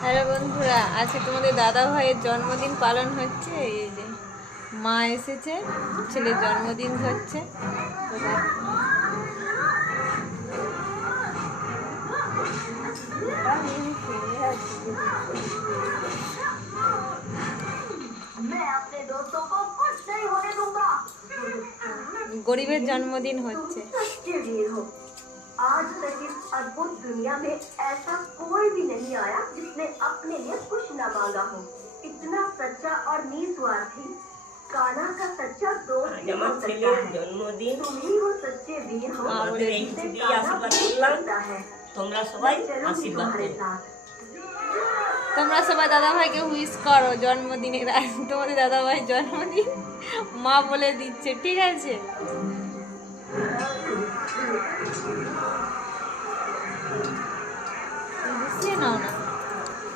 Hello বন্ধুরা, আজকে তোমাদের দাদা ভাইয়ের জন্মদিন পালন হচ্ছে। এই যে মা এসেছে, ছেলের জন্মদিন হচ্ছে। গরিবের জন্মদিন হচ্ছে। आज तक इस अद्भुत दुनिया में ऐसा कोई भी नहीं आया जिसने अपने लिए कुछ न मांगा हो। इतना सच्चा और निस्वार्थी कान्हा का सच्चा दोस्त हो सकता है। जन्मदिन तुम ही वो सच्चे वीर हो আমাদের এই जिसे ছবি कान्हा আশীর্বাদ भूल করলাম। सकता है। তোমরা সবাই चलूंगी আশীর্বাদ तुम्हारे করো। साथ। তোমরা সবাই দাদা ভাইকে হুইস করো জন্মদিনের। তোমাদের দাদা ভাই জন্মদিন মা বলে দিচ্ছে, ঠিক আছে? বুঝিয়ে নাও না।